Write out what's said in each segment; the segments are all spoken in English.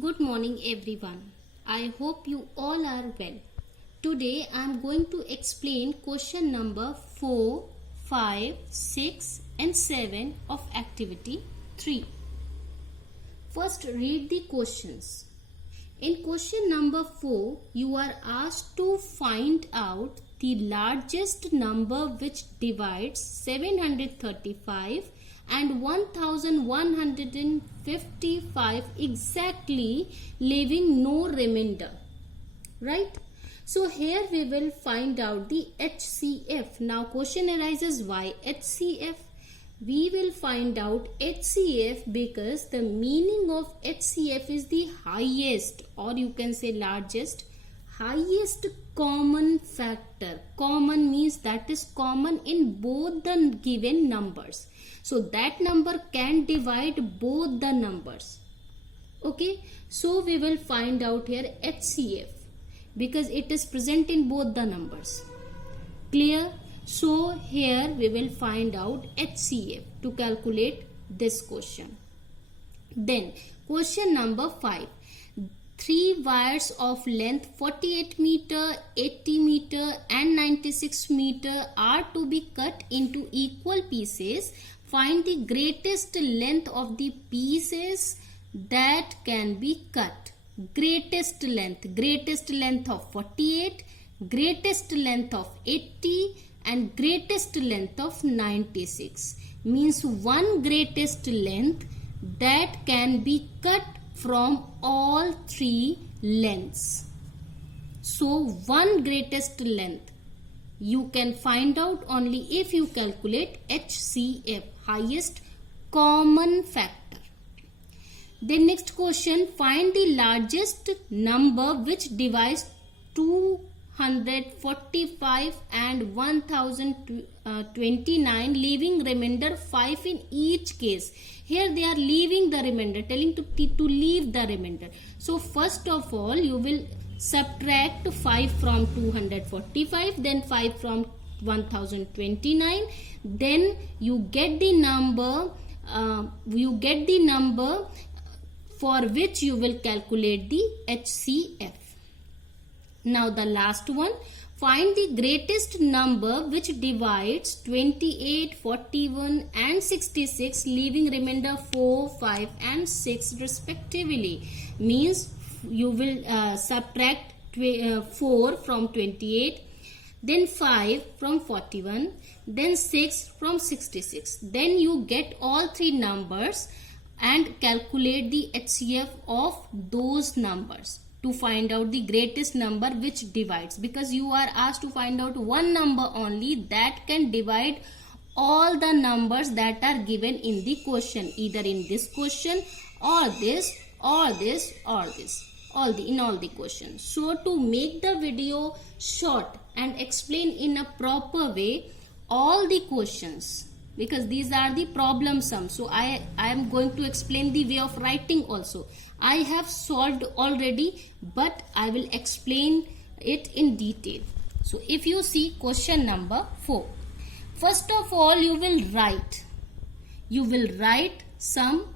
Good morning everyone. I hope you all are well. Today I am going to explain question number 4, 5, 6 and 7 of activity 3. First read the questions. In question number 4, you are asked to find out the largest number which divides 735 and 1155 exactly, leaving no remainder. Right? So here we will find out the HCF. Now question arises, why HCF? We will find out HCF because the meaning of HCF is the highest, or you can say largest, highest common factor. Common means that is common in both the given numbers. So that number can divide both the numbers. Okay, so we will find out here HCF because it is present in both the numbers. Clear? So here we will find out HCF to calculate this question. Then question number 5. 3 wires of length 48 meter, 80 meter and 96 meter are to be cut into equal pieces. Find the greatest length of the pieces that can be cut. Greatest length of 48, greatest length of 80 and greatest length of 96. Means one greatest length that can be cut from all 3 lengths. So one greatest length you can find out only if you calculate HCF, highest common factor. Then next question, find the largest number which divides 245 and 1029, leaving remainder 5 in each case. Here they are leaving the remainder, telling to leave the remainder. So first of all you will subtract 5 from 245, then 5 from 1029, then you get the number for which you will calculate the HCF. Now the last one, find the greatest number which divides 28, 41 and 66, leaving remainder 4, 5 and 6 respectively. Means you will subtract 4 from 28, then 5 from 41, then 6 from 66. Then you get all 3 numbers and calculate the HCF of those numbers to find out the greatest number which divides, because you are asked to find out one number only that can divide all the numbers that are given in the question, either in this question or this or this or this, in all the questions. So to make the video short and explain in a proper way all the questions, because these are the problem sums, so I am going to explain the way of writing also. I have solved already, but I will explain it in detail. So if you see question number 4, first of all you will write some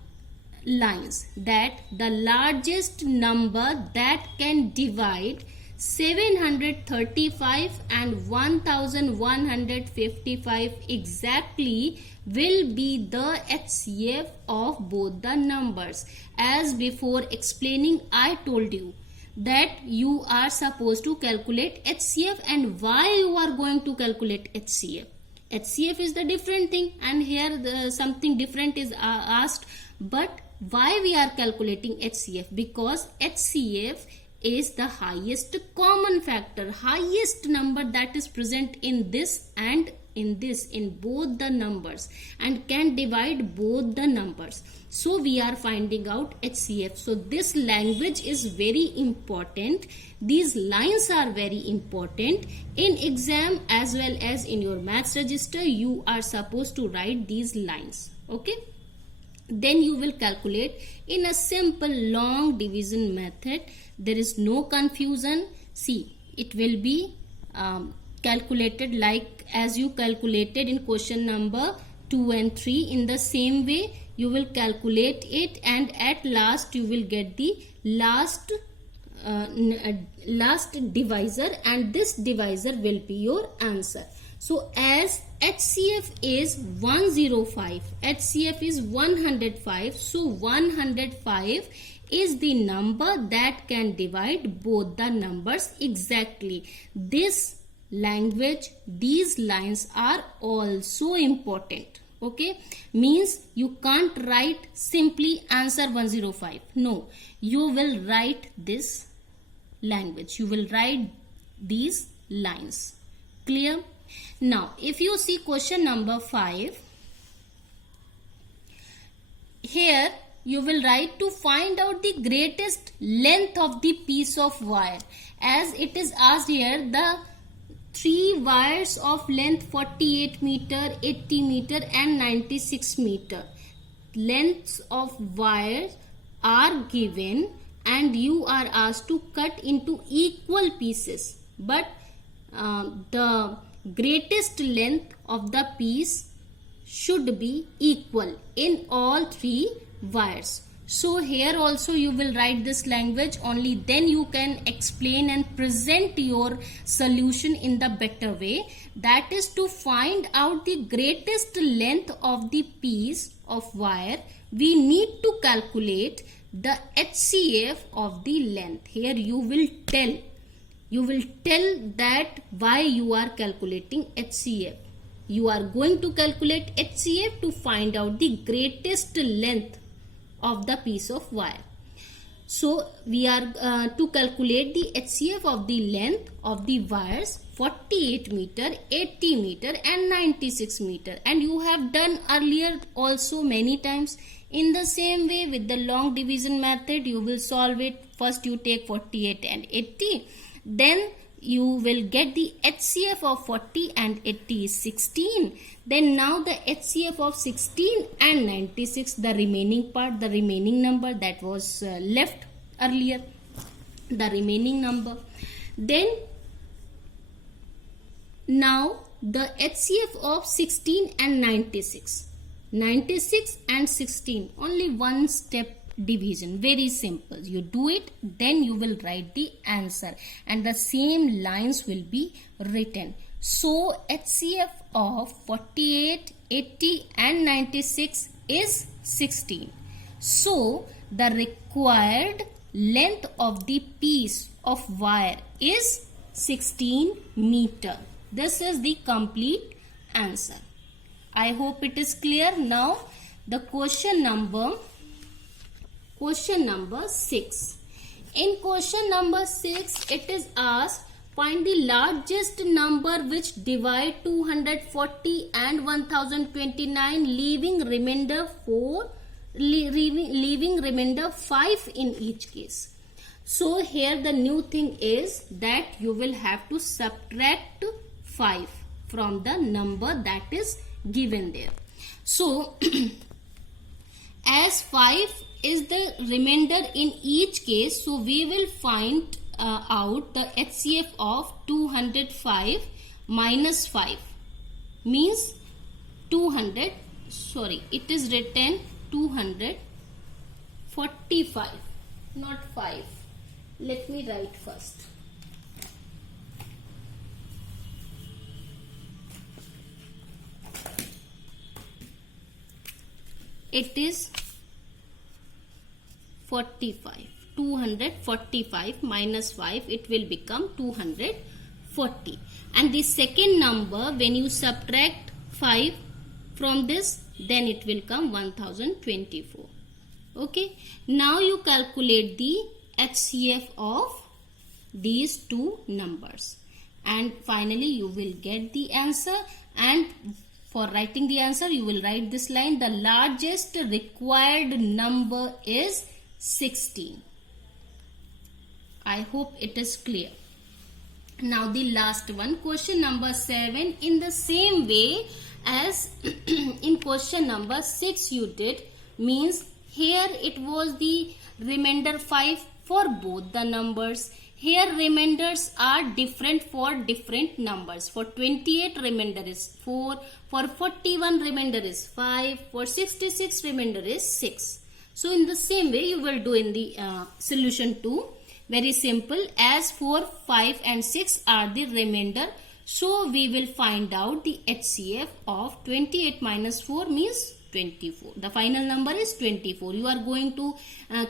lines that the largest number that can divide 735 and 1155 exactly will be the HCF of both the numbers. As before explaining, I told you that you are supposed to calculate HCF, and why you are going to calculate HCF. HCF is the different thing, and here something different is asked. But why we are calculating HCF? Because HCF is the highest common factor, highest number that is present in this and in this, in both the numbers, and can divide both the numbers. So we are finding out HCF. So this language is very important. These lines are very important. In exam as well as in your maths register, you are supposed to write these lines. Okay. Then you will calculate in a simple long division method. There is no confusion. See, it will be calculated like as you calculated in question number 2 and 3. In the same way you will calculate it, and at last you will get the last divisor, and this divisor will be your answer. So as HCF is 105, HCF is 105, so 105 is the number that can divide both the numbers exactly. This language, these lines are also important. Okay, means you can't write simply answer 105. No, you will write this language, you will write these lines. Clear? Now if you see question number 5, here you will write to find out the greatest length of the piece of wire. As it is asked here, the 3 wires of length 48 meter, 80 meter and 96 meter. Lengths of wires are given and you are asked to cut into equal pieces. But the greatest length of the piece should be equal in all 3 wires. So here also you will write this language, only then you can explain and present your solution in the better way. That is to find out the greatest length of the piece of wire, we need to calculate the HCF of the length. Here you will tell that why you are calculating HCF. You are going to calculate HCF to find out the greatest length of the piece of wire. So we are to calculate the HCF of the length of the wires 48 meter, 80 meter and 96 meter, and you have done earlier also many times. In the same way, with the long division method, you will solve it. First you take 48 and 80, then you will get the HCF of 40 and 80 is 16. Then now the HCF of 16 and 96, the remaining part, the remaining number that was left earlier, the remaining number. Then now the HCF of 16 and 96. 96 and 16, only one step division, very simple. You do it, then you will write the answer and the same lines will be written. So HCF of 48, 80 and 96 is 16. So the required length of the piece of wire is 16 meter. This is the complete answer. I hope it is clear. Now the question number 6. In question number 6, it is asked, find the largest number which divide 240 and 1029, leaving remainder 5 in each case. So here the new thing is that you will have to subtract 5 from the number that is given there. So as 5 is the remainder in each case, so we will find out the HCF of 205 minus 5 means 200, sorry, it is written 245, not 5. Let me write first. It is 45. 245 minus 5, it will become 240. And the second number, when you subtract 5 from this, then it will come 1024. Okay. Now you calculate the HCF of these two numbers. And finally you will get the answer. And for writing the answer, you will write this line. The largest required number is 16. I hope it is clear. Now the last one, question number 7. In the same way as in question number 6 you did, means here it was the remainder 5 for both the numbers. Here remainders are different for different numbers. For 28 remainder is 4, for 41 remainder is 5, for 66 remainder is 6. So in the same way you will do in the solution 2. Very simple, as 4, 5 and 6 are the remainder. So we will find out the HCF of 28 minus 4 means 24. The final number is 24. You are going to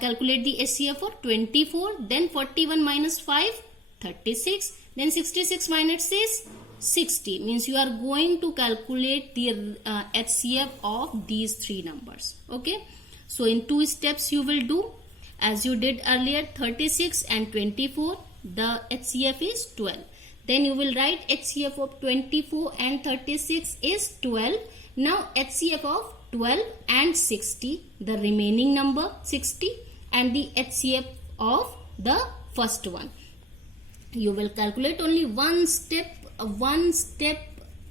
calculate the HCF for 24. Then 41 minus 5, 36. Then 66 minus 6, 60. Means you are going to calculate the HCF of these three numbers. Okay. So in 2 steps you will do. As you did earlier, 36 and 24. The HCF is 12. Then you will write HCF of 24 and 36 is 12. Now HCF of 12 and 60, the remaining number 60, and the HCF of the first one. You will calculate only one step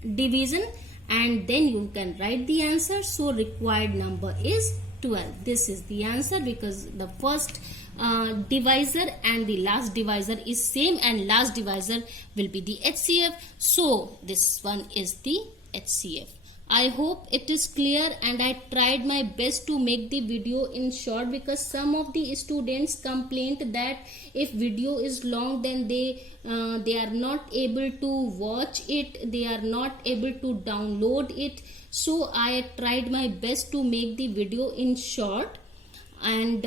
division, and then you can write the answer. So required number is 12. This is the answer because the first divisor and the last divisor is same, and last divisor will be the HCF. So this one is the HCF. I hope it is clear, and I tried my best to make the video in short because some of the students complained that if video is long then they are not able to watch it, they are not able to download it. So I tried my best to make the video in short, and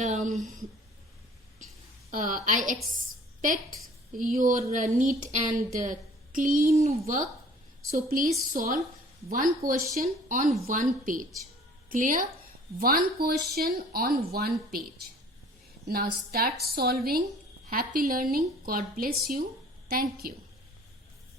I expect your neat and clean work. So please solve one question on one page. Clear? One question on one page. Now start solving. Happy learning. God bless you. Thank you.